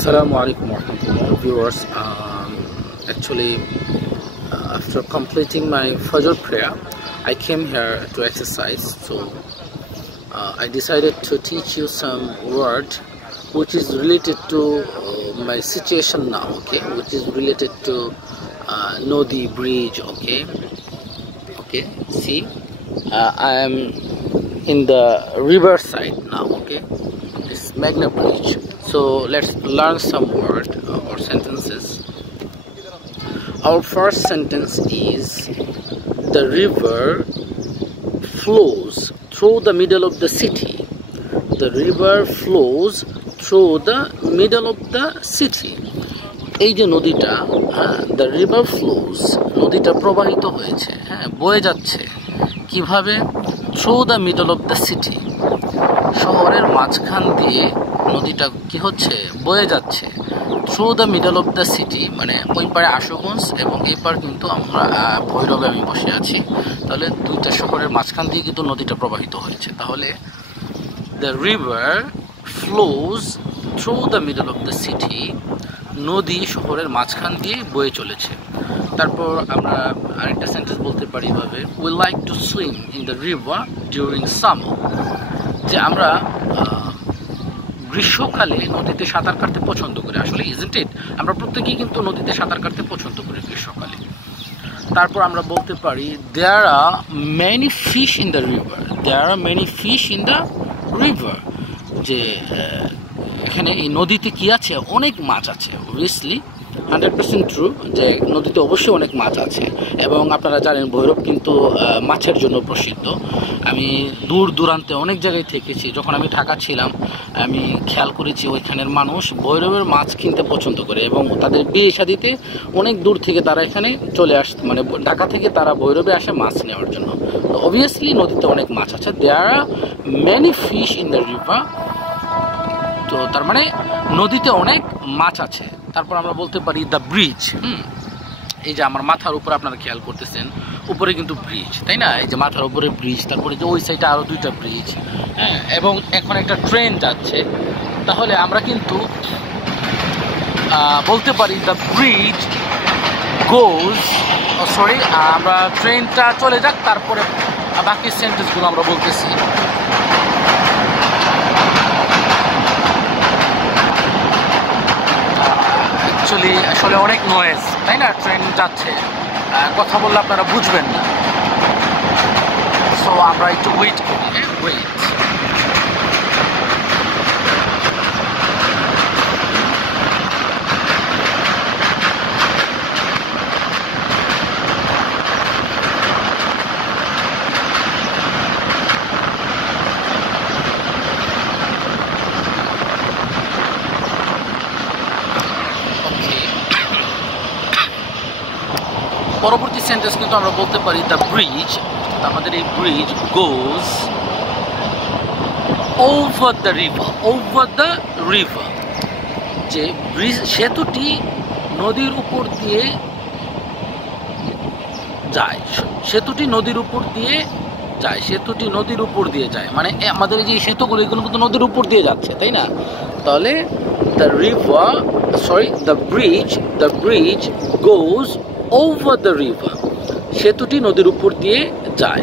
Assalamu alaikum warahmatullahi viewers. Actually, after completing my Fajr prayer, I came here to exercise. So I decided to teach you some word which is related to my situation now. Okay, which is related to Nodi bridge. Okay. See, I am in the river side now. Okay, this Magna bridge. So let's learn some word or sentences. Our first sentence is the river flows through the middle of the city. The river flows through the middle of the city. এই যে নদীটা, the river flows, নদীটা প্রবাহিত হয়েছে, বয়ে যাচ্ছে কিভাবে? through the middle of the city, শহরের মাঝখান দিয়ে নদীটা কি হচ্ছে? বয়ে যাচ্ছে। through the middle of the city মানে ওই পারে আশুগঞ্জ এবং এই পার কিন্তু আমরা ভৈরবে আমি বসে আছি। তাহলে দুইটা শহরের মাঝখান দিয়ে কিন্তু নদীটা প্রবাহিত হয়েছে। তাহলে the river flows through the middle of the city, নদী শহরের মাঝখান দিয়ে বয়ে চলেছে। তারপর আমরা আরেকটা সেন্টেন্স বলতে পারি এভাবে, we like to swim in the river during summer, যে আমরা গ্রীষ্মকালে নদীতে সাঁতার কাটতে পছন্দ করি। আসলে isn't it? আমরা প্রত্যেকেই কিন্তু নদীতে সাঁতার কাটতে পছন্দ করি গ্রীষ্মকালে। তারপর আমরা বলতে পারি there are many fish in the river. There are many fish in the river, যে এখানে এই নদীতে কি আছে? অনেক মাছ আছে। অবভিয়াসলি 100% ট্রু, যে নদীতে অবশ্যই অনেক মাছ আছে। এবং আপনারা জানেন ভৈরব কিন্তু মাছের জন্য প্রসিদ্ধ। আমি দূর দূরান্তে অনেক জায়গায় থেকেছি। যখন আমি ঢাকা ছিলাম আমি খেয়াল করেছি ওইখানের মানুষ ভৈরবের মাছ কিনতে পছন্দ করে এবং তাদের বিয়ে শাদিতে অনেক দূর থেকে তারা এখানে চলে আসতে, মানে ঢাকা থেকে তারা ভৈরবে আসে মাছ নেওয়ার জন্য। তো অবভিয়াসলি নদীতে অনেক মাছ আছে। There are many fish in the river, তো তার মানে নদীতে অনেক মাছ আছে। তারপর আমরা বলতে পারি দ্য ব্রিজ। এই যে আমার মাথার উপরে আপনারা খেয়াল করতেছেন, উপরে কিন্তু ব্রিজ, তাই না? এই যে মাথার উপরে ব্রিজ, তারপরে যে ওই সাইডে আরো দুইটা ব্রিজ, এবং এখন একটা ট্রেন যাচ্ছে। তাহলে আমরা কিন্তু বলতে পারি দ্য ব্রিজ গোজ, সরি আমরা ট্রেনটা চলে যাক, তারপরে বাকি সেন্টেন্সগুলো আমরা বলতেছি। আসলে অনেক নয়েজ, তাই না? ট্রেন যাচ্ছে, কথা বললে আপনারা বুঝবেন না। সো আমরা একটু ওয়েট করি। ওয়েট। পরবর্তী সেন্টেন্স কিন্তু আমরা বলতে পারি দ্য ব্রিজ, আমাদের এই bridge goes over the river. Over the river, যে ব্রিজ সেতুটি নদীর উপর দিয়ে যায়। সেতুটি নদীর উপর দিয়ে যায়। সেতুটি নদীর উপর দিয়ে যায় মানে আমাদের যে সেতুগুলো এগুলো কিন্তু নদীর উপর দিয়ে যাচ্ছে, তাই না? তাহলে the river, sorry the bridge goes over the river, সেতুটি নদীর উপর দিয়ে যায়।